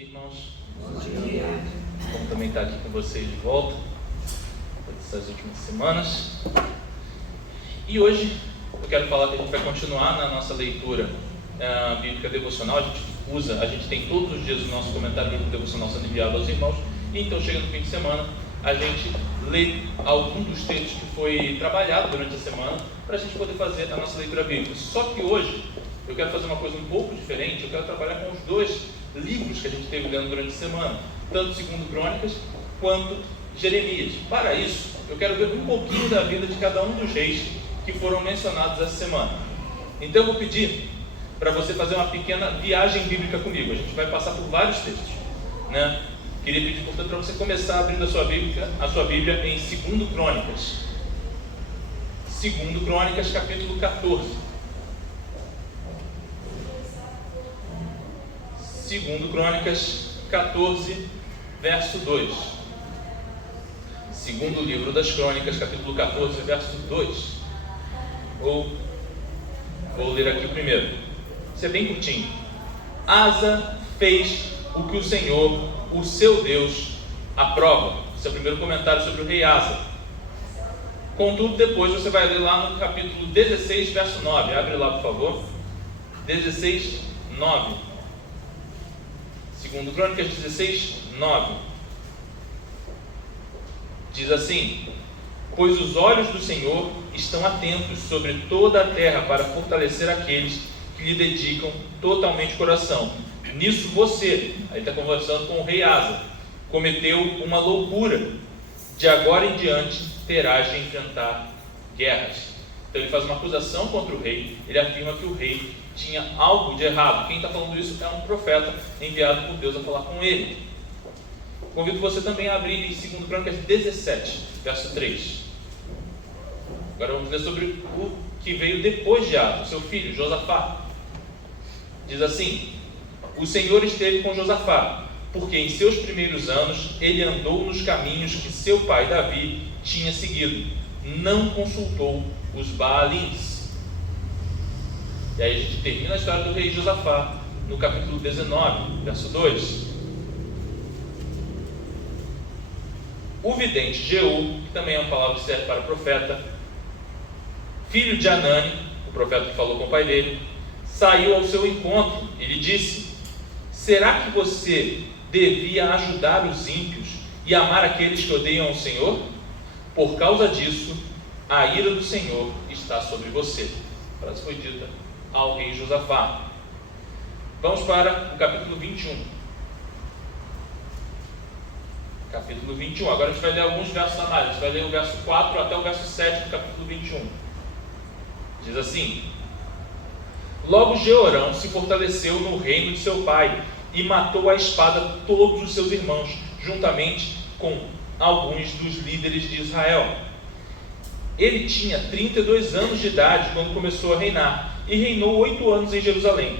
Irmãos, bom dia. Como também estar aqui com vocês de volta essas últimas semanas. E hoje eu quero falar que a gente vai continuar na nossa leitura bíblica devocional. A gente tem todos os dias o nosso comentário bíblico devocional sendo enviado aos irmãos, e então chega no fim de semana a gente lê algum dos textos que foi trabalhado durante a semana para a gente poder fazer a nossa leitura bíblica. Só que hoje eu quero fazer uma coisa um pouco diferente. Eu quero trabalhar com os dois livros que a gente esteve lendo durante a semana, tanto 2 Crônicas quanto Jeremias. Para isso, eu quero ver um pouquinho da vida de cada um dos reis que foram mencionados essa semana. Então eu vou pedir para você fazer uma pequena viagem bíblica comigo. A gente vai passar por vários textos, né? Queria pedir, portanto, para você começar abrindo a sua Bíblia em 2 Crônicas. 2 Crônicas, capítulo 14. 2 Crônicas 14, verso 2. Segundo livro das Crônicas, capítulo 14, verso 2. Vou ler aqui o primeiro. Isso é bem curtinho. Asa fez o que o Senhor, o seu Deus, aprova. Esse é o primeiro comentário sobre o rei Asa. Contudo, depois você vai ler lá no capítulo 16, verso 9. Abre lá, por favor. 16, 9. 2 Crônicas 16, 9. Diz assim: pois os olhos do Senhor estão atentos sobre toda a terra para fortalecer aqueles que lhe dedicam totalmente o coração. Nisso você, aí está conversando com o rei Asa, cometeu uma loucura. De agora em diante terás de enfrentar guerras. Então ele faz uma acusação contra o rei. Ele afirma que o rei tinha algo de errado. Quem está falando isso é um profeta enviado por Deus a falar com ele. Convido você também a abrir em 2 Crônicas 17, verso 3. Agora vamos ler sobre o que veio depois de Asa, seu filho, Josafá. Diz assim: o Senhor esteve com Josafá, porque em seus primeiros anos ele andou nos caminhos que seu pai Davi tinha seguido. Não consultou os Baalins. E aí a gente termina a história do rei Josafá no capítulo 19, verso 2. O vidente Jeú, que também é uma palavra que serve para profeta, filho de Anani, o profeta que falou com o pai dele, saiu ao seu encontro e lhe disse: será que você devia ajudar os ímpios e amar aqueles que odeiam o Senhor? Por causa disso, a ira do Senhor está sobre você. A frase foi dita ao rei Josafá. Vamos para o capítulo 21. Capítulo 21. Agora a gente vai ler alguns versos a mais. A gente vai ler o verso 4 até o verso 7 do capítulo 21. Diz assim: logo Jeorão se fortaleceu no reino de seu pai e matou à espada todos os seus irmãos, juntamente com alguns dos líderes de Israel. Ele tinha 32 anos de idade quando começou a reinar, e reinou 8 anos em Jerusalém.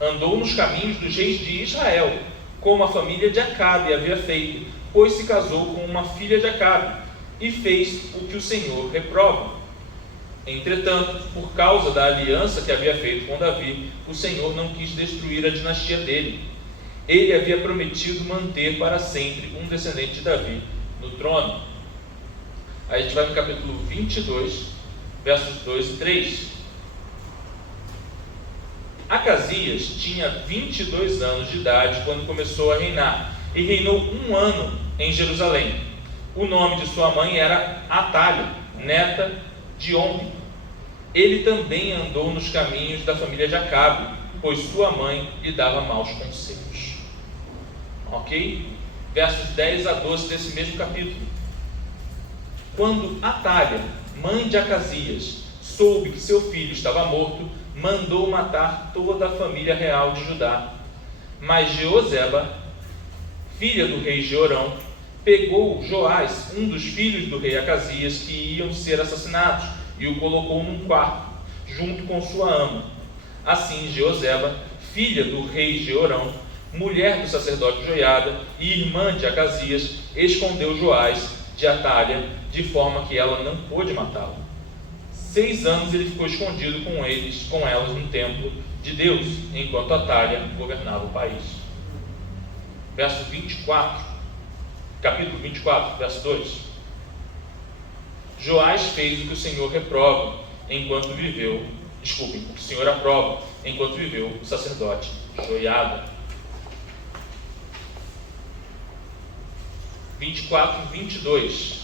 Andou nos caminhos dos reis de Israel, como a família de Acabe havia feito, pois se casou com uma filha de Acabe, e fez o que o Senhor reprova. Entretanto, por causa da aliança que havia feito com Davi, o Senhor não quis destruir a dinastia dele. Ele havia prometido manter para sempre um descendente de Davi no trono. Aí a gente vai no capítulo 22, versos 2 e 3. Acasias tinha 22 anos de idade quando começou a reinar, e reinou 1 ano em Jerusalém. O nome de sua mãe era Atália, neta de Omri. Ele também andou nos caminhos da família de Acabe, pois sua mãe lhe dava maus conselhos. Ok? Versos 10 a 12 desse mesmo capítulo. Quando Atália, mãe de Acasias, soube que seu filho estava morto, mandou matar toda a família real de Judá. Mas Jeozeba, filha do rei Jeorão, pegou Joás, um dos filhos do rei Acasias, que iam ser assassinados, e o colocou num quarto, junto com sua ama. Assim Jeozeba, filha do rei Jeorão, mulher do sacerdote Joiada e irmã de Acasias, escondeu Joás de Atália, de forma que ela não pôde matá-lo. 6 anos ele ficou escondido com elas no templo de Deus, enquanto Atália governava o país. verso 24, capítulo 24, verso 2. Joás fez o que o Senhor reprova enquanto viveu, o que o Senhor aprova enquanto viveu o sacerdote Joiada. 24, 22.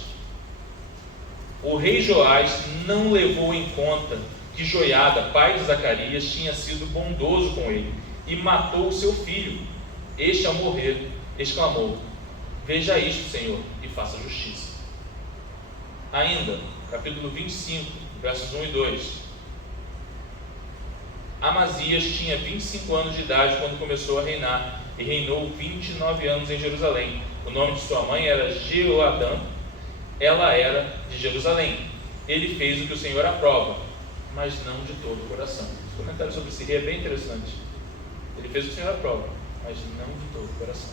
O rei Joás não levou em conta que Joiada, pai de Zacarias, tinha sido bondoso com ele e matou o seu filho. Este, ao morrer, exclamou: veja isto, Senhor, e faça justiça. Ainda, capítulo 25, versos 1 e 2. Amazias tinha 25 anos de idade quando começou a reinar e reinou 29 anos em Jerusalém. O nome de sua mãe era Jeoadã, ela era de Jerusalém. Ele fez o que o Senhor aprova, mas não de todo o coração. Esse comentário sobre esse rei é bem interessante. Ele fez o que o Senhor aprova, mas não de todo o coração.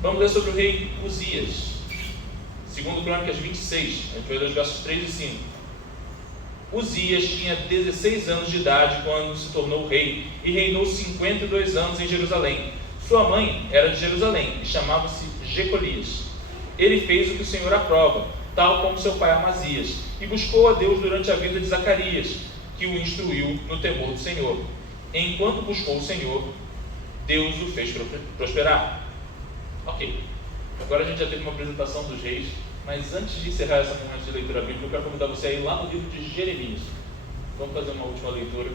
Vamos ler sobre o rei Uzias. Segundo Crônicas 26, a gente vai ler os versos 3 e 5. Uzias tinha 16 anos de idade quando se tornou rei e reinou 52 anos em Jerusalém. Sua mãe era de Jerusalém e chamava-se Jecolias. Ele fez o que o Senhor aprova, tal como seu pai Amazias, e buscou a Deus durante a vida de Zacarias, que o instruiu no temor do Senhor. Enquanto buscou o Senhor, Deus o fez prosperar. Ok, agora a gente já teve uma apresentação dos reis, mas antes de encerrar essa momento de leitura bíblica, eu quero convidar você a ir lá no livro de Jeremias. Vamos fazer uma última leitura.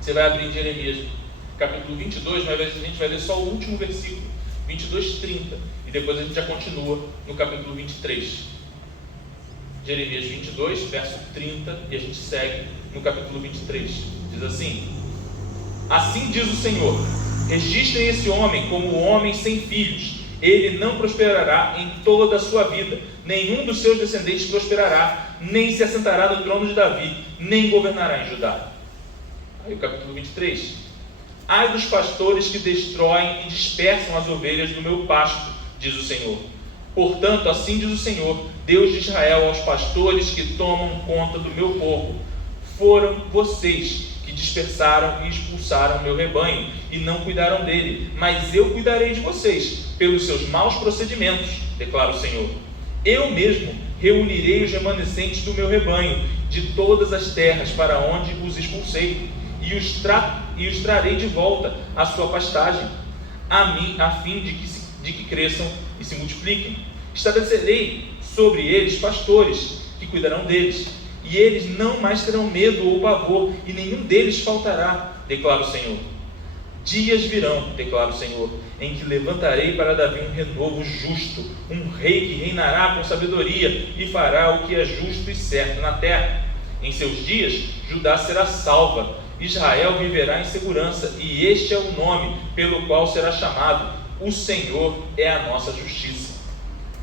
Você vai abrir em Jeremias, capítulo 22, mas a gente vai ler só o último versículo, 22:30, e depois a gente já continua no capítulo 23. Jeremias 22, verso 30, e a gente segue no capítulo 23. Diz assim: assim diz o Senhor: registrem esse homem como um homem sem filhos. Ele não prosperará em toda a sua vida, nenhum dos seus descendentes prosperará, nem se assentará no trono de Davi, nem governará em Judá. Aí o capítulo 23. Ai dos pastores que destroem e dispersam as ovelhas do meu pasto, diz o Senhor. Portanto, assim diz o Senhor, Deus de Israel, aos pastores que tomam conta do meu povo: foram vocês que dispersaram e expulsaram o meu rebanho e não cuidaram dele, mas eu cuidarei de vocês pelos seus maus procedimentos, declara o Senhor. Eu mesmo reunirei os remanescentes do meu rebanho de todas as terras para onde os expulsei e os trarei de volta à sua pastagem, a fim de que cresçam e se multipliquem. Estabelecerei sobre eles pastores que cuidarão deles, e eles não mais terão medo ou pavor, e nenhum deles faltará, declara o Senhor. Dias virão, declara o Senhor, em que levantarei para Davi um renovo justo, um rei que reinará com sabedoria e fará o que é justo e certo na terra. Em seus dias, Judá será salva, Israel viverá em segurança, e este é o nome pelo qual será chamado: o Senhor é a nossa justiça.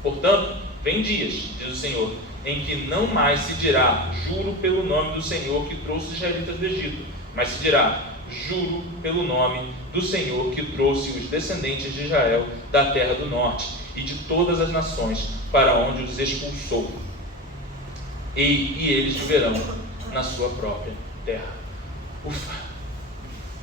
Portanto, vem dias, diz o Senhor, em que não mais se dirá: juro pelo nome do Senhor que trouxe os israelitas do Egito, mas se dirá: juro pelo nome do Senhor que trouxe os descendentes de Israel da terra do norte e de todas as nações para onde os expulsou, e eles viverão na sua própria terra. Ufa!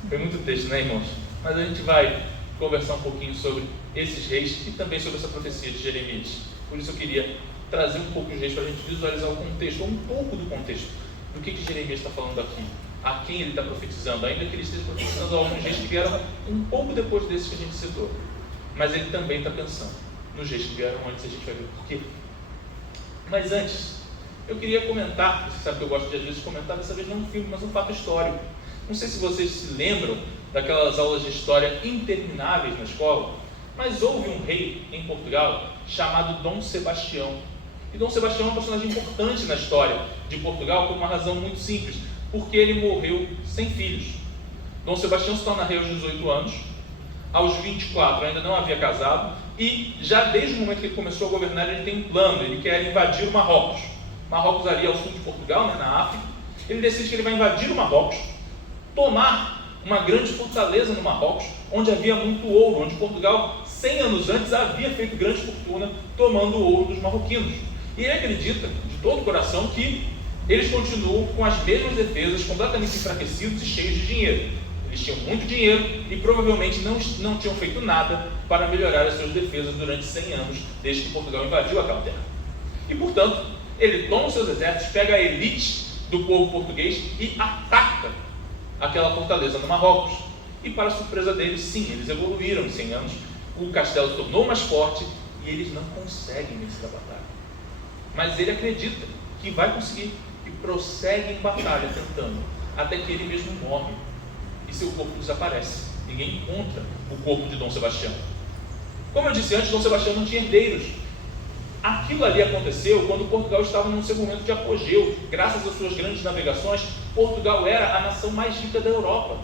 Foi muito texto, né, irmãos? Mas a gente vai conversar um pouquinho sobre esses reis e também sobre essa profecia de Jeremias. Por isso eu queria trazer um pouco os reis para a gente visualizar o contexto, ou um pouco do contexto, do que Jeremias está falando aqui, a quem ele está profetizando, ainda que ele esteja profetizando a alguns reis que vieram um pouco depois desses que a gente citou. Mas ele também está pensando nos reis que vieram antes, a gente vai ver por quê. Mas antes, eu queria comentar, você sabe que eu gosto de às vezes comentar, dessa vez não um filme, mas um fato histórico. Não sei se vocês se lembram daquelas aulas de história intermináveis na escola, mas houve um rei em Portugal chamado Dom Sebastião. E Dom Sebastião é um personagem importante na história de Portugal por uma razão muito simples, porque ele morreu sem filhos. Dom Sebastião se torna rei aos 18 anos, aos 24 ainda não havia casado, e já desde o momento que ele começou a governar, ele tem um plano, ele quer invadir o Marrocos. Marrocos ali ao sul de Portugal, né, na África. Ele decide que ele vai invadir o Marrocos, tomar uma grande fortaleza no Marrocos, onde havia muito ouro, onde Portugal, 100 anos antes, havia feito grande fortuna tomando o ouro dos marroquinos. E ele acredita, de todo o coração, que eles continuam com as mesmas defesas, completamente enfraquecidos e cheios de dinheiro. Eles tinham muito dinheiro e provavelmente não tinham feito nada para melhorar as suas defesas durante 100 anos, desde que Portugal invadiu aquela terra. E, portanto, ele toma os seus exércitos, pega a elite do povo português e ataca aquela fortaleza no Marrocos. E, para surpresa deles, sim, eles evoluíram em 100 anos, o castelo se tornou mais forte e eles não conseguem vencer a batalha. Mas ele acredita que vai conseguir e prossegue em batalha tentando, até que ele mesmo morre e seu corpo desaparece. Ninguém encontra o corpo de Dom Sebastião. Como eu disse antes, Dom Sebastião não tinha herdeiros. Aquilo ali aconteceu quando Portugal estava num seu momento de apogeu. Graças às suas grandes navegações, Portugal era a nação mais rica da Europa.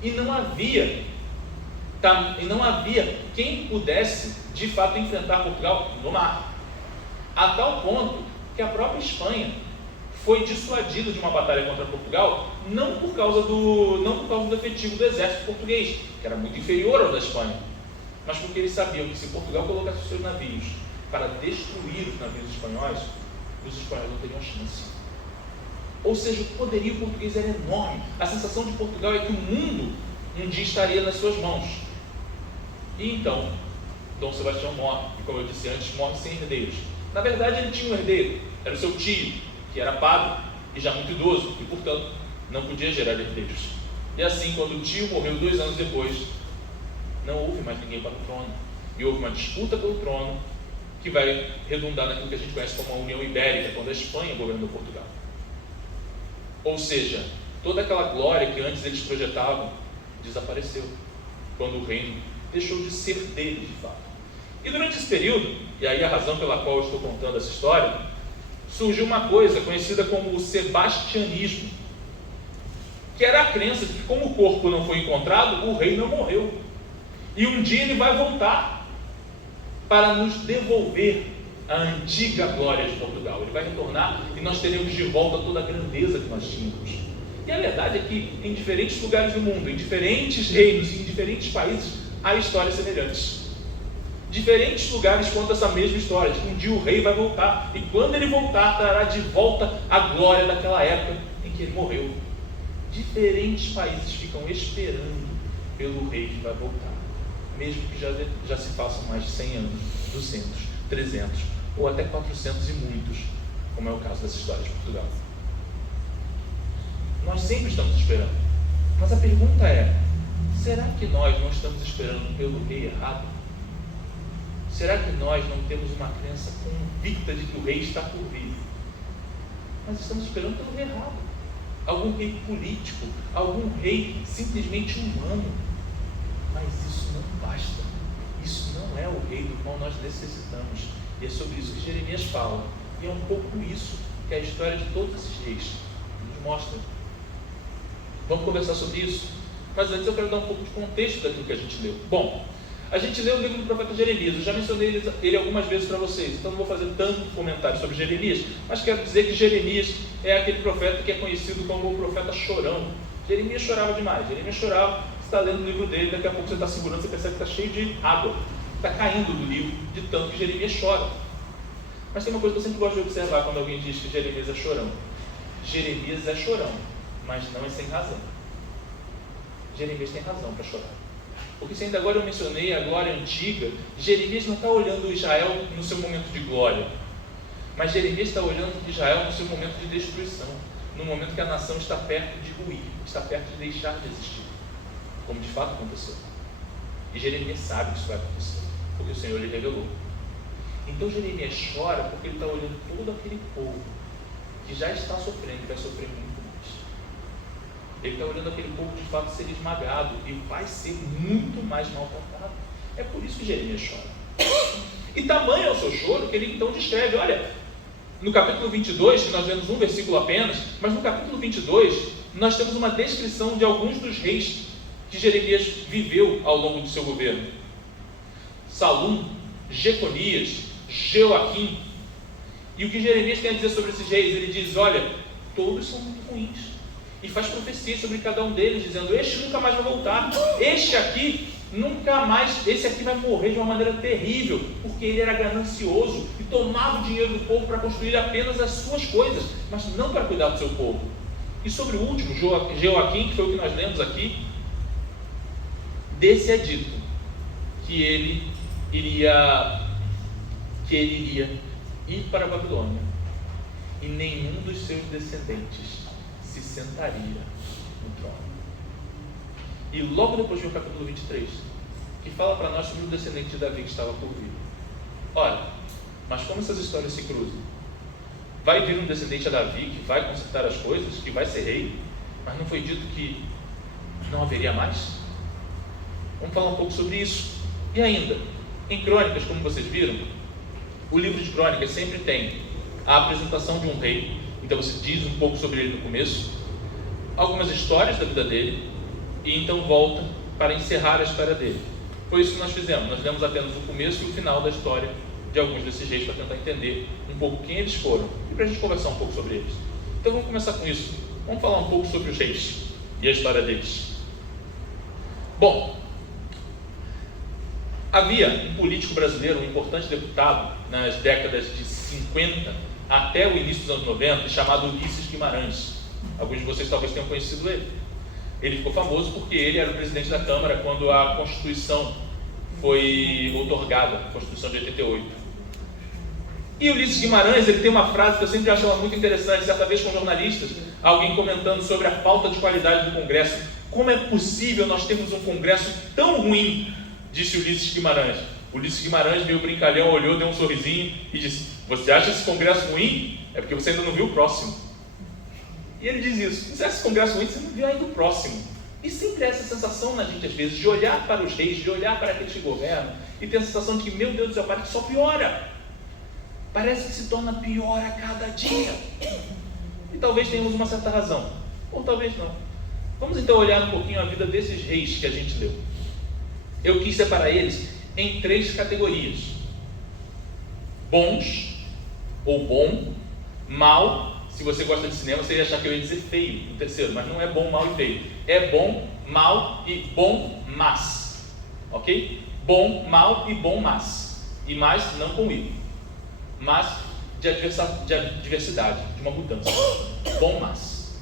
E não havia quem pudesse, de fato, enfrentar Portugal no mar. A tal ponto que a própria Espanha foi dissuadida de uma batalha contra Portugal, não por causa do efetivo do exército português, que era muito inferior ao da Espanha, mas porque eles sabiam que se Portugal colocasse os seus navios para destruir os navios espanhóis, os espanhóis não teriam chance. Ou seja, o poderio português era enorme. A sensação de Portugal é que o mundo um dia estaria nas suas mãos. E então, Dom Sebastião morre, e como eu disse antes, morre sem herdeiros. Na verdade, ele tinha um herdeiro, era o seu tio, que era padre e já muito idoso, e portanto não podia gerar herdeiros. E assim, quando o tio morreu 2 anos depois, não houve mais ninguém para o trono, e houve uma disputa pelo trono, que vai redundar naquilo que a gente conhece como a União Ibérica, quando a Espanha governou Portugal. Ou seja, toda aquela glória que antes eles projetavam desapareceu, quando o reino deixou de ser deles de fato. E durante esse período, e aí a razão pela qual eu estou contando essa história, surgiu uma coisa conhecida como o sebastianismo, que era a crença de que, como o corpo não foi encontrado, o rei não morreu. E um dia ele vai voltar para nos devolver a antiga glória de Portugal. Ele vai retornar e nós teremos de volta toda a grandeza que nós tínhamos. E a verdade é que em diferentes lugares do mundo, em diferentes reinos e em diferentes países, há histórias semelhantes. Diferentes lugares contam essa mesma história, de que um dia o rei vai voltar, e quando ele voltar, trará de volta a glória daquela época em que ele morreu. Diferentes países ficam esperando pelo rei que vai voltar, mesmo que já se passam mais de 100 anos, 200, 300 ou até 400 e muitos, como é o caso dessa história de Portugal. Nós sempre estamos esperando, mas a pergunta é: será que nós não estamos esperando pelo rei errado? Será que nós não temos uma crença convicta de que o rei está por vir? Mas estamos esperando pelo rei errado. Algum rei político, algum rei simplesmente humano. Mas isso não basta. Isso não é o rei do qual nós necessitamos. E é sobre isso que Jeremias fala. E é um pouco isso que a história de todos esses reis nos mostra. Vamos conversar sobre isso? Mas antes eu quero dar um pouco de contexto daquilo que a gente leu. Bom, a gente leu o livro do profeta Jeremias. Eu já mencionei ele algumas vezes para vocês, então não vou fazer tanto comentário sobre Jeremias, mas quero dizer que Jeremias é aquele profeta que é conhecido como o profeta chorão. Jeremias chorava demais. Jeremias chorava. Você está lendo o livro dele, daqui a pouco você está segurando, você percebe que está cheio de água, está caindo do livro de tanto que Jeremias chora. Mas tem uma coisa que eu sempre gosto de observar quando alguém diz que Jeremias é chorão. Jeremias é chorão, mas não é sem razão. Jeremias tem razão para chorar. Porque se ainda agora eu mencionei a glória antiga, Jeremias não está olhando Israel no seu momento de glória, mas Jeremias está olhando Israel no seu momento de destruição, no momento que a nação está perto de ruir, está perto de deixar de existir, como de fato aconteceu. E Jeremias sabe que isso vai acontecer, porque o Senhor lhe revelou. Então Jeremias chora porque ele está olhando todo aquele povo que já está sofrendo e vai sofrer muito mais. Ele está olhando aquele povo de fato ser esmagado e vai ser muito mais maltratado. É por isso que Jeremias chora. E tamanho é o seu choro que ele então descreve. Olha, no capítulo 22, que nós vemos um versículo apenas, mas no capítulo 22 nós temos uma descrição de alguns dos reis que Jeremias viveu ao longo do seu governo. Salum, Jeconias, Joaquim. E o que Jeremias tem a dizer sobre esses reis? Ele diz: olha, todos são muito ruins. E faz profecia sobre cada um deles, dizendo: este nunca mais vai voltar, este aqui nunca mais, esse aqui vai morrer de uma maneira terrível, porque ele era ganancioso e tomava o dinheiro do povo para construir apenas as suas coisas, mas não para cuidar do seu povo. E sobre o último, Joaquim, que foi o que nós lemos aqui, desse é dito que ele iria ir para a Babilônia e nenhum dos seus descendentes se sentaria no trono. E logo depois vem o capítulo 23, que fala para nós sobre o descendente de Davi que estava por vir. Olha, mas como essas histórias se cruzam? Vai vir um descendente a Davi que vai consertar as coisas, que vai ser rei, mas não foi dito que não haveria mais? Vamos falar um pouco sobre isso. E ainda, em Crônicas, como vocês viram, o livro de Crônicas sempre tem a apresentação de um rei. Então você diz um pouco sobre ele no começo, algumas histórias da vida dele, e então volta para encerrar a história dele. Foi isso que nós fizemos. Nós lemos apenas o começo e o final da história de alguns desses reis para tentar entender um pouco quem eles foram e para a gente conversar um pouco sobre eles. Então vamos começar com isso. Vamos falar um pouco sobre os reis e a história deles. Bom, havia um político brasileiro, um importante deputado nas décadas de 50 até o início dos anos 90, chamado Ulisses Guimarães. Alguns de vocês talvez tenham conhecido ele. Ele ficou famoso porque ele era o presidente da Câmara quando a Constituição foi outorgada, a Constituição de 88. E o Ulisses Guimarães, ele tem uma frase que eu sempre acho ela muito interessante, certa vez com jornalistas, alguém comentando sobre a falta de qualidade do Congresso. Como é possível nós termos um Congresso tão ruim, disse Ulisses Guimarães. Ulisses Guimarães, meio brincalhão, olhou, deu um sorrisinho e disse: você acha esse Congresso ruim? É porque você ainda não viu o próximo. E ele diz isso: você acha esse Congresso ruim? Você não viu ainda o próximo. E sempre há essa sensação na gente, às vezes, de olhar para os reis, de olhar para aqueles que governam e ter a sensação de que, meu Deus do céu, parece que só piora. Parece que se torna pior a cada dia. E talvez tenhamos uma certa razão, ou talvez não. Vamos então olhar um pouquinho a vida desses reis que a gente leu. Eu quis separar eles em 3 categorias: bons, ou bom, mal. Se você gosta de cinema, você ia achar que eu ia dizer feio, o terceiro, mas não é bom, mal e feio. É bom, mal e bom, mas. Ok? Bom, mal e bom, mas. E mais não com i, mas de diversidade, de uma mudança. Bom, mas.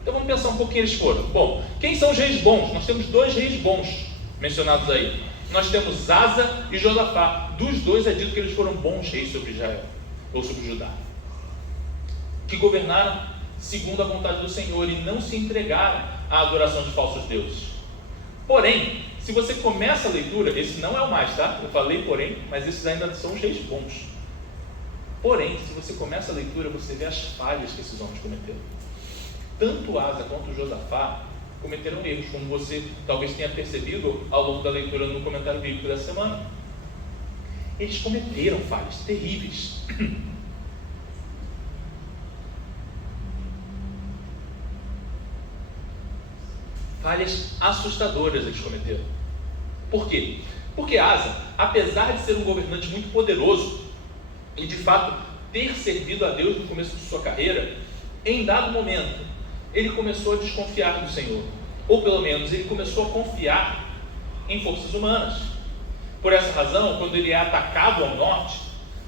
Então vamos pensar um pouquinho eles foram. Bom, quem são os reis bons? Nós temos 2 reis bons mencionados aí. Nós temos Asa e Josafá. Dos 2 é dito que eles foram bons reis sobre Israel, ou sobre Judá, que governaram segundo a vontade do Senhor e não se entregaram à adoração de falsos deuses. Porém, se você começa a leitura, esse não é o mais, tá? Eu falei porém, mas esses ainda são os reis bons. Porém, se você começa a leitura, você vê as falhas que esses homens cometeram. Tanto Asa quanto Josafá cometeram erros, como você talvez tenha percebido ao longo da leitura no comentário bíblico dessa semana. Eles cometeram falhas terríveis. Falhas assustadoras eles cometeram. Por quê? Porque Asa, apesar de ser um governante muito poderoso e de fato ter servido a Deus no começo de sua carreira, em dado momento ele começou a desconfiar do Senhor, ou pelo menos ele começou a confiar em forças humanas. Por essa razão, quando ele é atacado ao norte,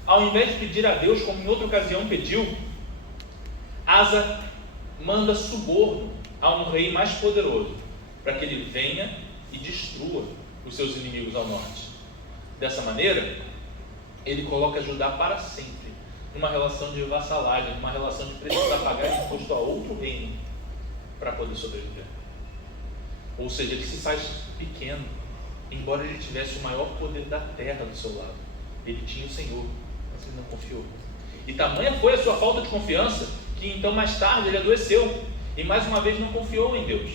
ao invés de pedir a Deus como em outra ocasião pediu, Asa manda suborno a um rei mais poderoso, para que ele venha e destrua os seus inimigos ao norte. Dessa maneira, ele coloca Judá para sempre numa relação de vassalagem, numa relação de precisar pagar imposto a outro reino para poder sobreviver. Ou seja, ele se faz pequeno, embora ele tivesse o maior poder da terra do seu lado. Ele tinha o Senhor, mas ele não confiou. E tamanha foi a sua falta de confiança, que então mais tarde ele adoeceu, e mais uma vez não confiou em Deus.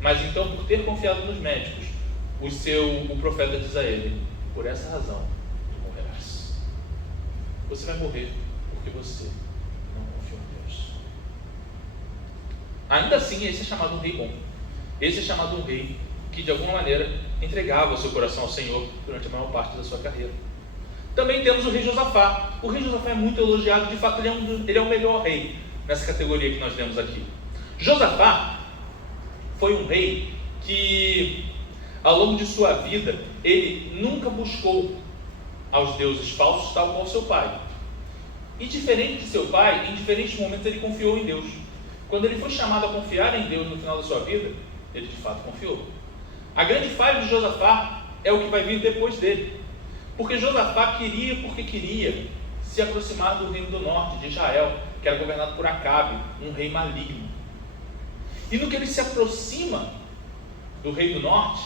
Mas então, por ter confiado nos médicos, o profeta diz a ele: por essa razão tu morrerás. Você vai morrer porque você não confiou em Deus. Ainda assim, esse é chamado um rei bom. Esse é chamado um rei que de alguma maneira entregava o seu coração ao Senhor durante a maior parte da sua carreira. Também temos o rei Josafá. O rei Josafá é muito elogiado, de fato ele é o melhor rei nessa categoria que nós vemos aqui. Josafá foi um rei que, ao longo de sua vida, ele nunca buscou aos deuses falsos, tal qual seu pai. E diferente de seu pai, em diferentes momentos ele confiou em Deus. Quando ele foi chamado a confiar em Deus no final da sua vida, ele de fato confiou. A grande falha de Josafá é o que vai vir depois dele. Porque Josafá queria se aproximar do reino do norte, de Israel, que era governado por Acabe, um rei maligno. E no que ele se aproxima do rei do norte,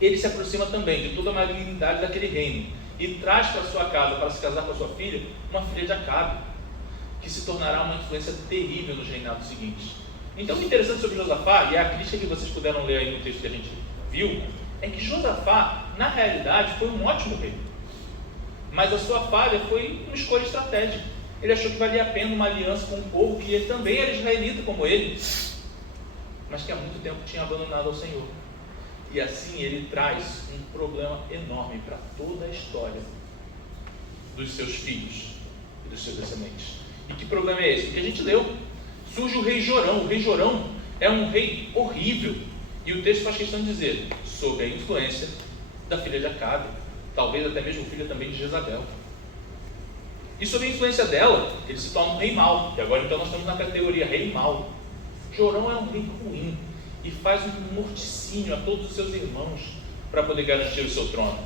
ele se aproxima também de toda a malignidade daquele reino e traz para sua casa, para se casar com a sua filha, uma filha de Acabe, que se tornará uma influência terrível nos reinados seguintes. Então, o interessante sobre Josafá, e é a crítica que vocês puderam ler aí no texto que a gente viu, é que Josafá, na realidade, foi um ótimo rei. Mas a sua falha foi uma escolha estratégica. Ele achou que valia a pena uma aliança com um povo que ele também era israelita como ele, mas que há muito tempo tinha abandonado ao Senhor. E assim ele traz um problema enorme para toda a história dos seus filhos e dos seus descendentes. E que problema é esse? Que a gente leu. Surge o rei Jorão. O rei Jorão é um rei horrível. E o texto faz questão de dizer, sob a influência da filha de Acabe, talvez até mesmo filha também de Jezabel. E sob a influência dela, ele se torna um rei mau. E agora então nós estamos na categoria rei mau. Jorão é um rei ruim e faz um morticínio a todos os seus irmãos para poder garantir o seu trono.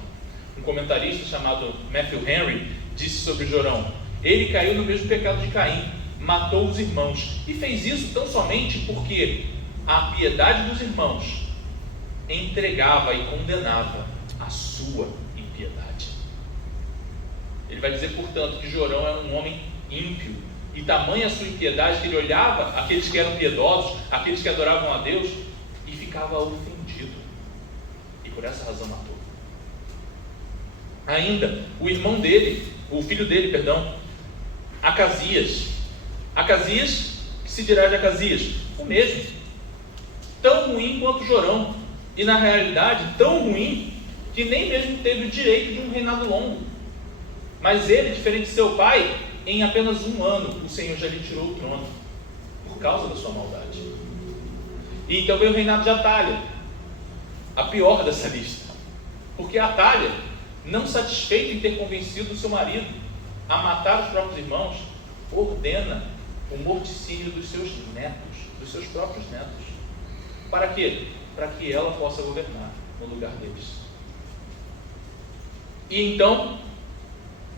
Um comentarista chamado Matthew Henry disse sobre Jorão: ele caiu no mesmo pecado de Caim, matou os irmãos, e fez isso tão somente porque a piedade dos irmãos entregava e condenava a sua impiedade. Ele vai dizer, portanto, que Jorão é um homem ímpio, e tamanha a sua impiedade que ele olhava aqueles que eram piedosos, aqueles que adoravam a Deus, e ficava ofendido, e por essa razão matou. Ainda, o irmão dele, o filho dele, Acasias, que se dirá de Acasias? O mesmo, tão ruim quanto Jorão, e na realidade tão ruim que nem mesmo teve o direito de um reinado longo. Mas ele, diferente de seu pai, em apenas 1 ano o Senhor já lhe tirou o trono, por causa da sua maldade. E então veio o reinado de Atália, a pior dessa lista, porque Atália, não satisfeita em ter convencido o seu marido a matar os próprios irmãos, ordena o morticínio dos seus netos, dos seus próprios netos. Para quê? Para que ela possa governar no lugar deles. E então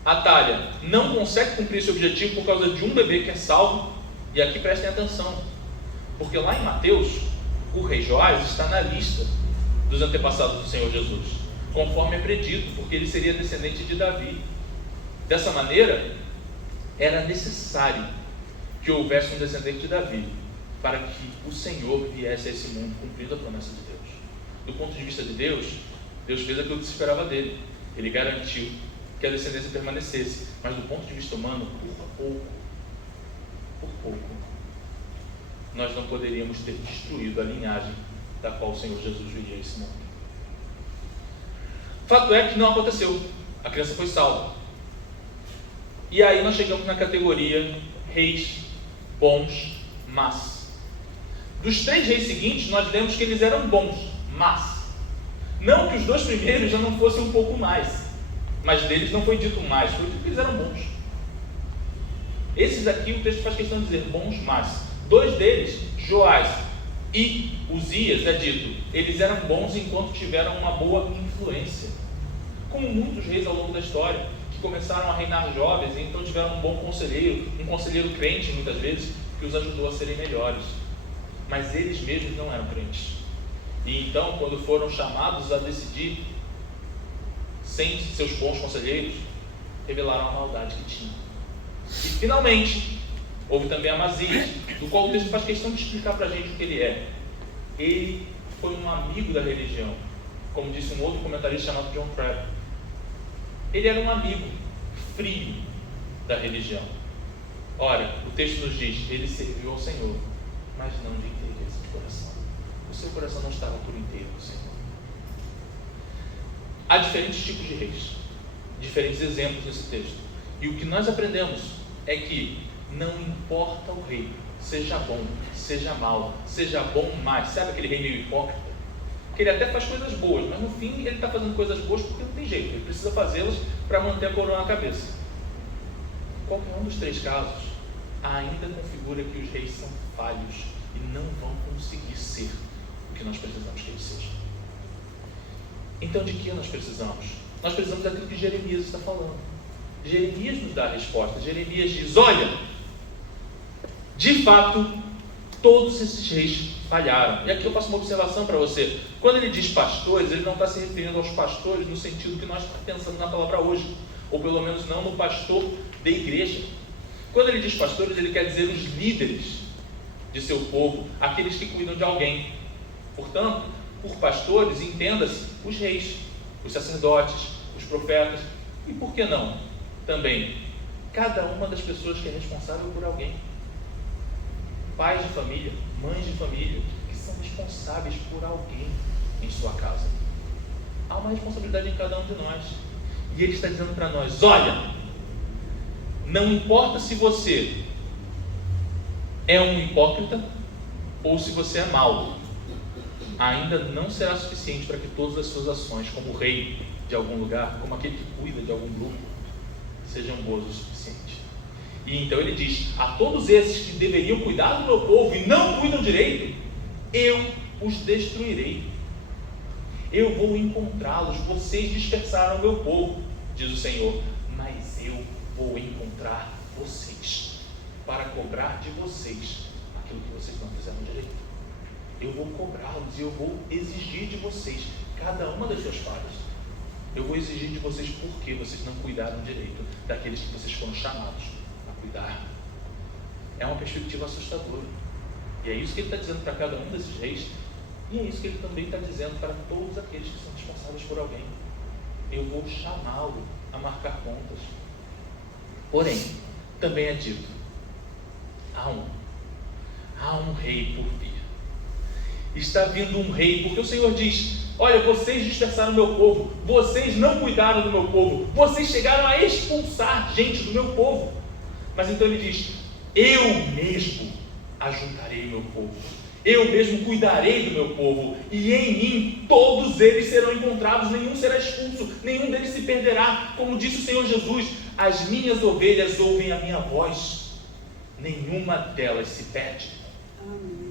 Atália não consegue cumprir esse objetivo por causa de um bebê que é salvo. E aqui prestem atenção, porque lá em Mateus, o rei Joás está na lista dos antepassados do Senhor Jesus, conforme é predito, porque ele seria descendente de Davi. Dessa maneira, era necessário que houvesse um descendente de Davi, para que o Senhor viesse a esse mundo cumprindo a promessa de Deus. Do ponto de vista de Deus, Deus fez aquilo que se esperava dele. Ele garantiu que a descendência permanecesse, mas do ponto de vista humano, por pouco, nós não poderíamos ter destruído a linhagem da qual o Senhor Jesus viria a esse mundo. Fato é que não aconteceu. A criança foi salva. E aí nós chegamos na categoria reis bons, mas. Dos 3 reis seguintes, nós lemos que eles eram bons, mas. Não que os 2 primeiros já não fossem um pouco mais, mas deles não foi dito mais, foi dito que eles eram bons. Esses aqui o texto faz questão de dizer bons, mas. 2 deles, Joás e Uzias, é dito, eles eram bons enquanto tiveram uma boa influência. Como muitos reis ao longo da história, que começaram a reinar jovens e então tiveram um bom conselheiro, um conselheiro crente muitas vezes, que os ajudou a serem melhores. Mas eles mesmos não eram crentes. E então, quando foram chamados a decidir, sem seus bons conselheiros, revelaram a maldade que tinham. E finalmente, houve também Amazias, do qual o texto faz questão de explicar para a gente o que ele é. Ele foi um amigo da religião, como disse um outro comentarista chamado John Crabb. Ele era um amigo frio da religião. Ora, o texto nos diz, ele serviu ao Senhor, mas não de interesse do coração. O seu coração não estava por inteiro do Senhor. Há diferentes tipos de reis, diferentes exemplos nesse texto. E o que nós aprendemos é que não importa o rei, seja bom, seja mau, seja bom mais. Sabe aquele rei meio hipócrita? Que ele até faz coisas boas, mas no fim ele está fazendo coisas boas porque não tem jeito, ele precisa fazê-las para manter a coroa na cabeça. Qualquer um dos 3 casos ainda configura que os reis são falhos e não vão conseguir ser o que nós nós precisamos que ele seja. Então, de que nós precisamos? Nós precisamos daquilo que Jeremias está falando. Jeremias nos dá a resposta. Jeremias diz: olha, de fato, todos esses reis falharam. E aqui eu faço uma observação para você. Quando ele diz pastores, ele não está se referindo aos pastores no sentido que nós estamos pensando na palavra hoje, ou pelo menos não no pastor da igreja. Quando ele diz pastores, ele quer dizer os líderes de seu povo, aqueles que cuidam de alguém. Portanto, por pastores, entenda-se os reis, os sacerdotes, os profetas, e por que não, também, cada uma das pessoas que é responsável por alguém. Pais de família, mães de família, que são responsáveis por alguém em sua casa. Há uma responsabilidade em cada um de nós. E ele está dizendo para nós: olha, não importa se você é um hipócrita ou se você é mau, ainda não será suficiente para que todas as suas ações, como rei de algum lugar, como aquele que cuida de algum grupo, sejam boas o suficiente. E então ele diz: a todos esses que deveriam cuidar do meu povo e não cuidam direito, eu os destruirei. Eu vou encontrá-los. Vocês dispersaram o meu povo, diz o Senhor, mas eu vou encontrar vocês para cobrar de vocês aquilo que vocês não fizeram direito. Eu vou cobrá-los e eu vou exigir de vocês cada uma das suas falhas. Eu vou exigir de vocês porque vocês não cuidaram direito daqueles que vocês foram chamados a cuidar. É uma perspectiva assustadora. E é isso que ele está dizendo para cada um desses reis. E é isso que ele também está dizendo para todos aqueles que são responsáveis por alguém. Eu vou chamá-lo a marcar contas. Porém, também é dito: há um rei por vir. Está vindo um rei, porque o Senhor diz: olha, vocês dispersaram o meu povo, vocês não cuidaram do meu povo, vocês chegaram a expulsar gente do meu povo. Mas então ele diz: eu mesmo ajuntarei o meu povo, eu mesmo cuidarei do meu povo, e em mim todos eles serão encontrados, nenhum será expulso, nenhum deles se perderá. Como disse o Senhor Jesus: as minhas ovelhas ouvem a minha voz, nenhuma delas se perde. Amém.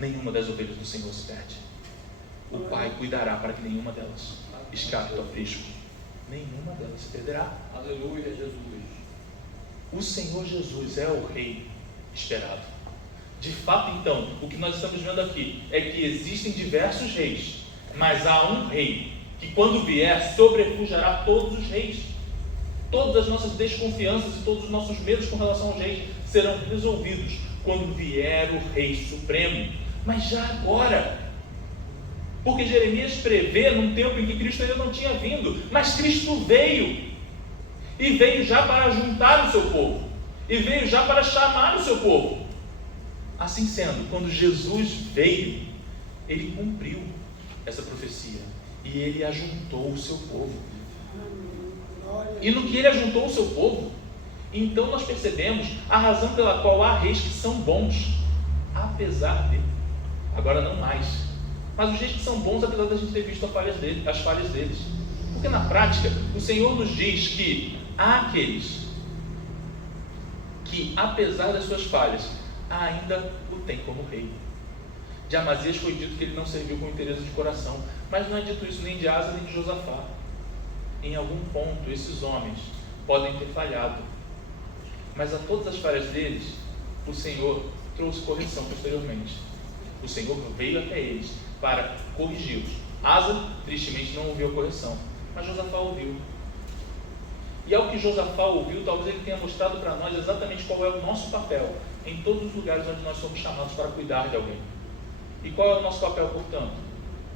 Nenhuma das ovelhas do Senhor se perde. O Pai cuidará para que nenhuma delas escape do aprisco. Nenhuma delas se perderá. Aleluia, Jesus. O Senhor Jesus é o Rei esperado. De fato, então, o que nós estamos vendo aqui é que existem diversos reis, mas há um rei que, quando vier, sobrepujará todos os reis. Todas as nossas desconfianças e todos os nossos medos com relação aos reis serão resolvidos quando vier o Rei Supremo. Mas já agora, porque Jeremias prevê num tempo em que Cristo ainda não tinha vindo, mas Cristo veio, e veio já para juntar o seu povo, e veio já para chamar o seu povo. Assim sendo, quando Jesus veio, ele cumpriu essa profecia, e ele ajuntou o seu povo. E no que ele ajuntou o seu povo, então nós percebemos a razão pela qual há reis que são bons, apesar de, agora não mais, mas os reis que são bons apesar da gente ter visto as falhas deles. Porque na prática, o Senhor nos diz que há aqueles que, apesar das suas falhas, ainda o tem como rei. De Amazias foi dito que ele não serviu com interesse de coração, mas não é dito isso nem de Asa nem de Josafá. Em algum ponto, esses homens podem ter falhado, mas a todas as falhas deles, o Senhor trouxe correção posteriormente. O Senhor veio até eles para corrigi-los. Asa, tristemente, não ouviu a correção, mas Josafá ouviu. E ao que Josafá ouviu, talvez ele tenha mostrado para nós exatamente qual é o nosso papel em todos os lugares onde nós somos chamados para cuidar de alguém. E qual é o nosso papel, portanto?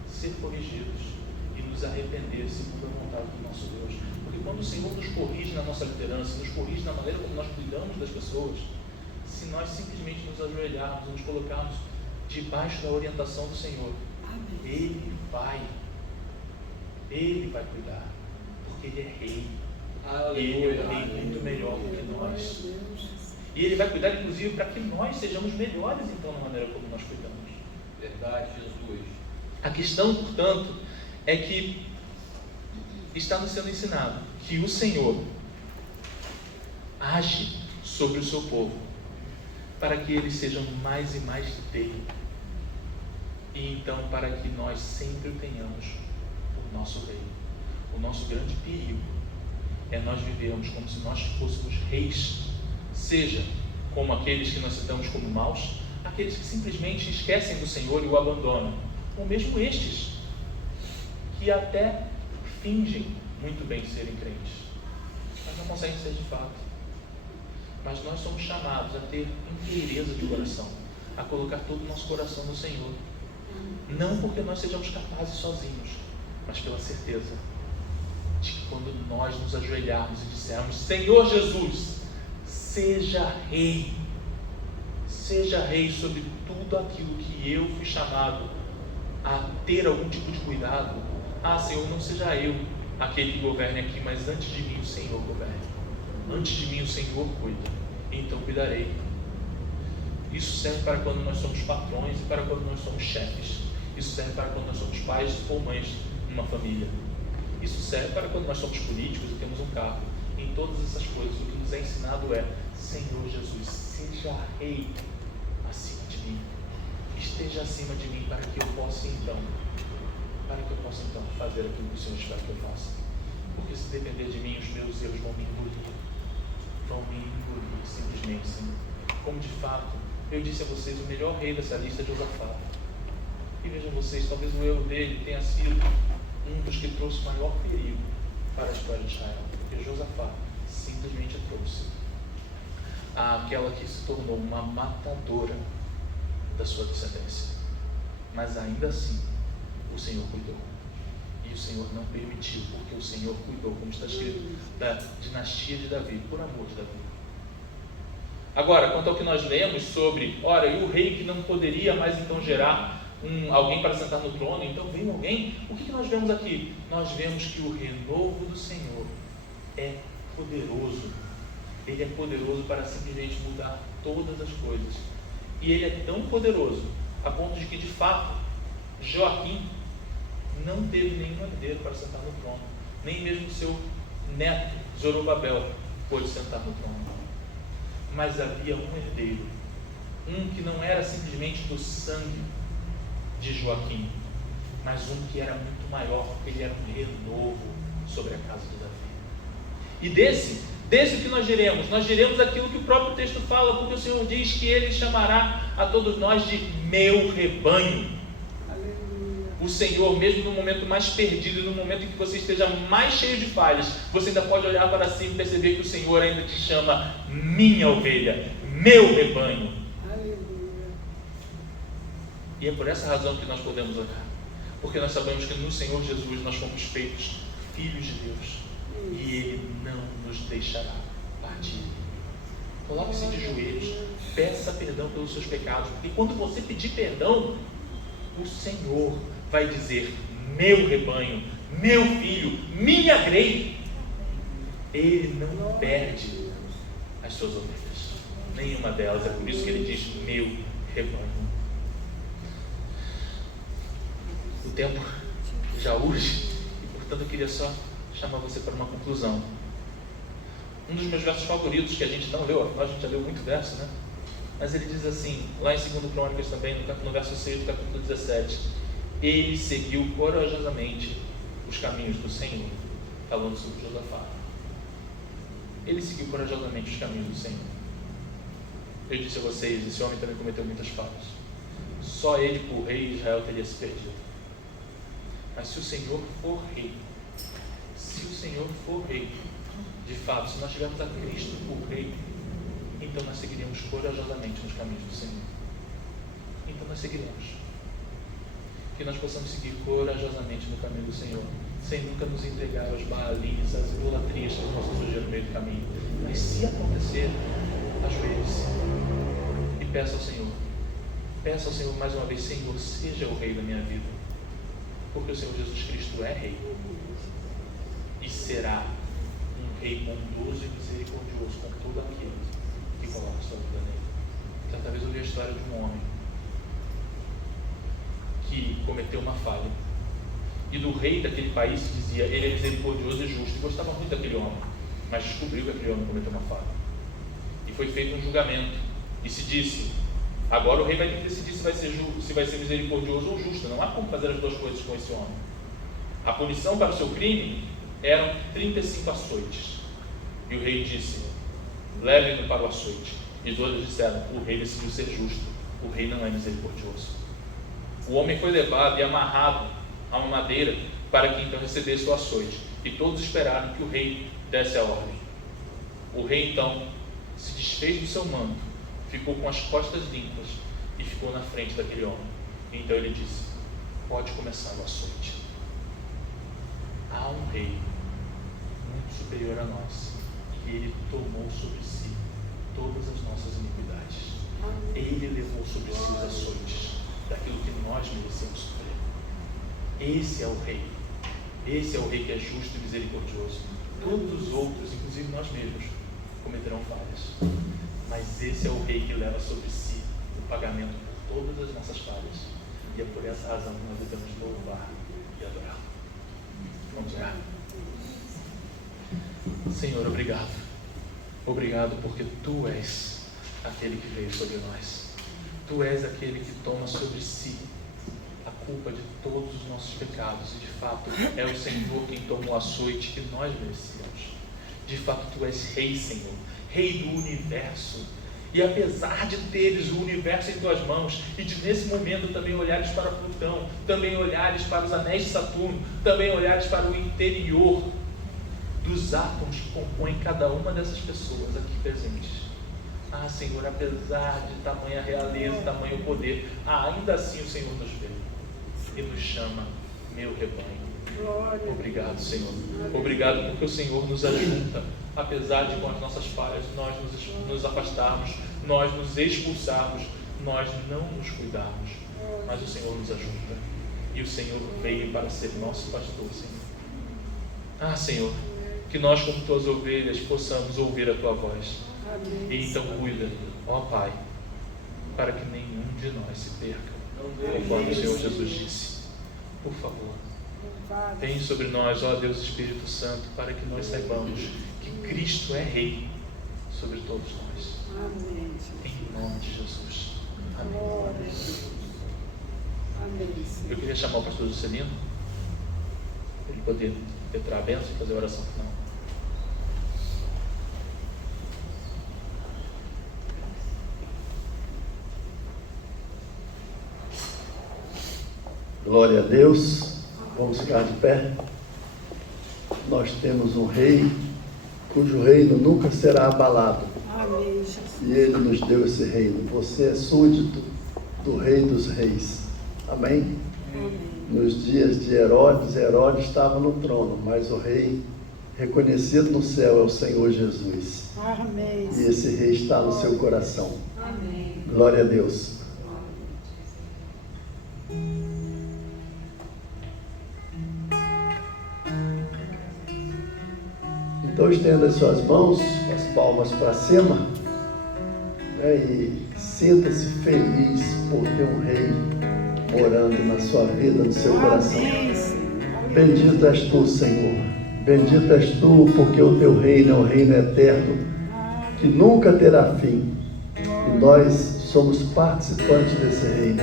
Ser corrigidos e nos arrepender segundo a vontade do nosso Deus. Porque quando o Senhor nos corrige na nossa liderança, nos corrige na maneira como nós cuidamos das pessoas, se nós simplesmente nos ajoelharmos, nos colocarmos debaixo da orientação do Senhor, Ele vai cuidar, porque Ele é Rei. Ele é um Rei muito melhor do que nós. E Ele vai cuidar, inclusive, para que nós sejamos melhores, então, na maneira como nós cuidamos. Verdade, Jesus. A questão, portanto, é que está nos sendo ensinado que o Senhor age sobre o seu povo para que eles sejam mais e mais dele. E então, para que nós sempre tenhamos o nosso rei. O nosso grande perigo é nós vivermos como se nós fôssemos reis, seja como aqueles que nós citamos como maus, aqueles que simplesmente esquecem do Senhor e o abandonam, ou mesmo estes, que até fingem muito bem serem crentes, mas não conseguem ser de fato. Mas nós somos chamados a ter inteireza de coração, a colocar todo o nosso coração no Senhor, não porque nós sejamos capazes sozinhos, mas pela certeza de que quando nós nos ajoelharmos e dissermos: Senhor Jesus, seja rei sobre tudo aquilo que eu fui chamado a ter algum tipo de cuidado. Senhor, não seja eu aquele que governe aqui, mas antes de mim o Senhor governe, antes de mim o Senhor cuida, então cuidarei. Isso serve para quando nós somos patrões e para quando nós somos chefes. Isso serve para quando nós somos pais ou mães numa família. Isso serve para quando nós somos políticos e temos um cargo. Em todas essas coisas, o que nos é ensinado é: Senhor Jesus, seja rei acima de mim, esteja acima de mim, para que eu possa então fazer aquilo que o Senhor espera que eu faça. Porque se depender de mim, os meus erros vão me engolir, simplesmente, Senhor. Como de fato eu disse a vocês, o melhor rei dessa lista é Josafá. E vejam vocês, talvez o erro dele tenha sido um dos que trouxe o maior perigo para a história de Israel, porque Josafá simplesmente trouxe aquela que se tornou uma matadora da sua descendência. Mas ainda assim, o Senhor cuidou. E o Senhor não permitiu, porque o Senhor cuidou, como está escrito, da dinastia de Davi, por amor de Davi. Agora, quanto ao que nós lemos sobre, e o rei que não poderia mais então gerar alguém para sentar no trono, então veio alguém. O que nós vemos aqui? Nós vemos que o renovo do Senhor é poderoso. Ele é poderoso para simplesmente mudar todas as coisas. E ele é tão poderoso a ponto de que, de fato, Joaquim não teve nenhum herdeiro para sentar no trono. Nem mesmo seu neto, Zorobabel, pôde sentar no trono. Mas havia um herdeiro, um que não era simplesmente do sangue de Joaquim, mas um que era muito maior, porque ele era um renovo sobre a casa de Davi. E desse que nós diremos aquilo que o próprio texto fala, porque o Senhor diz que Ele chamará a todos nós de meu rebanho. O Senhor, mesmo no momento mais perdido, no momento em que você esteja mais cheio de falhas, você ainda pode olhar para si e perceber que o Senhor ainda te chama minha ovelha, meu rebanho. Aleluia. E é por essa razão que nós podemos orar, porque nós sabemos que no Senhor Jesus nós fomos feitos filhos de Deus, e Ele não nos deixará partir. Coloque-se de joelhos, peça perdão pelos seus pecados, porque quando você pedir perdão, o Senhor vai dizer: meu rebanho, meu filho, minha grei. Ele não perde as suas ovelhas, nenhuma delas. É por isso que ele diz meu rebanho. O tempo já urge e, portanto, eu queria só chamar você para uma conclusão. Um dos meus versos favoritos, que a gente não leu, afinal a gente já leu muito verso, né? Mas ele diz assim, lá em 2 Crônicas também, no verso 6 do capítulo 17: ele seguiu corajosamente os caminhos do Senhor, falando sobre Josafá. Ele seguiu corajosamente os caminhos do Senhor. Eu disse a vocês, esse homem também cometeu muitas falhas. Só ele, por rei, Israel teria se perdido. Mas se o Senhor for rei, de fato, se nós tivermos a Cristo por rei, então nós seguiremos corajosamente nos caminhos do Senhor. Então nós seguiremos. Que nós possamos seguir corajosamente no caminho do Senhor, sem nunca nos entregar aos baalins, às idolatrias que possam surgir no meio do caminho. Mas se acontecer, ajoelhe-se e peça ao Senhor mais uma vez: Senhor, seja o rei da minha vida, porque o Senhor Jesus Cristo é rei e será um rei bondoso e misericordioso com todo aquele que coloca sua vida nele. Certa vez eu vi a história de um homem que cometeu uma falha, e do rei daquele país se dizia: ele é misericordioso e justo, e gostava muito daquele homem, mas descobriu que aquele homem cometeu uma falha, e foi feito um julgamento, e se disse: Agora o rei vai ter que decidir se vai ser misericordioso ou justo. Não há como fazer as duas coisas com esse homem. A punição para o seu crime eram 35 açoites. E o rei disse: levem-no para o açoite. E todos disseram: o rei decidiu ser justo, o rei não é misericordioso. O homem foi levado e amarrado a uma madeira para que então recebesse o açoite. E todos esperaram que o rei desse a ordem. O rei então se desfez do seu manto, ficou com as costas limpas e ficou na frente daquele homem. Então ele disse: pode começar o açoite. Há um rei muito superior a nós, e ele tomou sobre si todas as nossas iniquidades. Ele levou sobre si os açoites daquilo que nós merecemos sofrer. Esse é o rei. Esse é o rei que é justo e misericordioso. Todos os outros, inclusive nós mesmos, cometerão falhas. Mas esse é o rei que leva sobre si o pagamento por todas as nossas falhas. E é por essa razão que nós devemos louvar e adorar. Vamos orar. Senhor, obrigado. Obrigado porque Tu és aquele que veio sobre nós. Tu és aquele que toma sobre si a culpa de todos os nossos pecados. E de fato é o Senhor quem toma o açoite que nós merecíamos. De fato Tu és Rei, Senhor, Rei do universo. E apesar de teres o universo em Tuas mãos, e de nesse momento também olhares para Plutão, também olhares para os anéis de Saturno, também olhares para o interior dos átomos que compõem cada uma dessas pessoas aqui presentes. Ah, Senhor, apesar de tamanha realeza, tamanho poder, ainda assim o Senhor nos vê e nos chama meu rebanho. Obrigado, Senhor. Obrigado porque o Senhor nos ajunta, apesar de com as nossas falhas nós nos afastarmos, nós nos expulsarmos, nós não nos cuidarmos, mas o Senhor nos ajunta. E o Senhor veio para ser nosso pastor, Senhor. Ah, Senhor, que nós, como Tuas ovelhas, possamos ouvir a Tua voz. E então cuida, ó Pai, para que nenhum de nós se perca, conforme o Senhor Jesus disse. Por favor, vem sobre nós, ó Deus Espírito Santo, para que nós saibamos que Cristo é Rei sobre todos nós. Amém. Em nome de Jesus. Amém. Amém. Eu queria chamar o pastor Juscelino, para ele poder entrar a bênção e fazer a oração final. Glória a Deus. Vamos ficar de pé. Nós temos um rei cujo reino nunca será abalado. Amém, Jesus. E Ele nos deu esse reino. Você é súdito do Rei dos Reis. Amém? Amém. Nos dias de Herodes estava no trono, mas o rei reconhecido no céu é o Senhor Jesus. Amém. E esse rei está no seu coração. Amém. Glória a Deus. Então estenda as suas mãos, com as palmas para cima, e sinta-se feliz por ter um rei morando na sua vida, no seu coração. Amém, Senhor. Bendito és tu, Senhor. Bendito és tu, porque o teu reino é um reino eterno, que nunca terá fim. E nós somos participantes desse reino.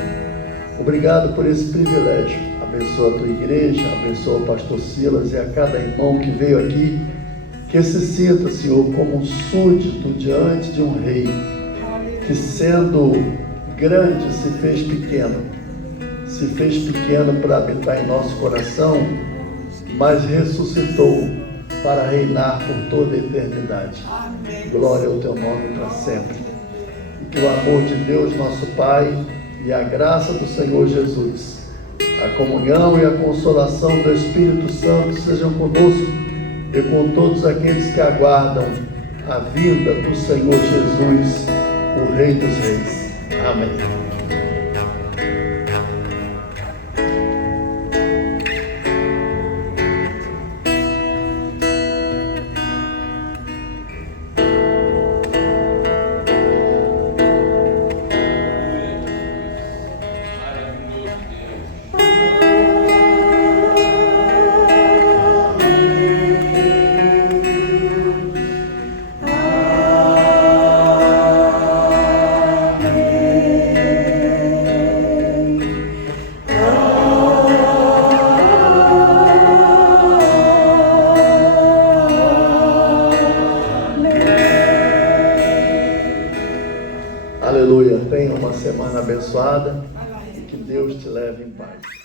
Obrigado por esse privilégio. Abençoa a tua igreja, abençoa o pastor Silas e a cada irmão que veio aqui, que se sinta, Senhor, como um súdito diante de um rei, que sendo grande se fez pequeno para habitar em nosso coração, mas ressuscitou para reinar por toda a eternidade. Glória ao teu nome para sempre. E que o amor de Deus, nosso Pai, e a graça do Senhor Jesus, a comunhão e a consolação do Espírito Santo sejam conosco e com todos aqueles que aguardam a vinda do Senhor Jesus, o Rei dos Reis. Amém. Amém. Aleluia. Tenha uma semana abençoada e que Deus te leve em paz.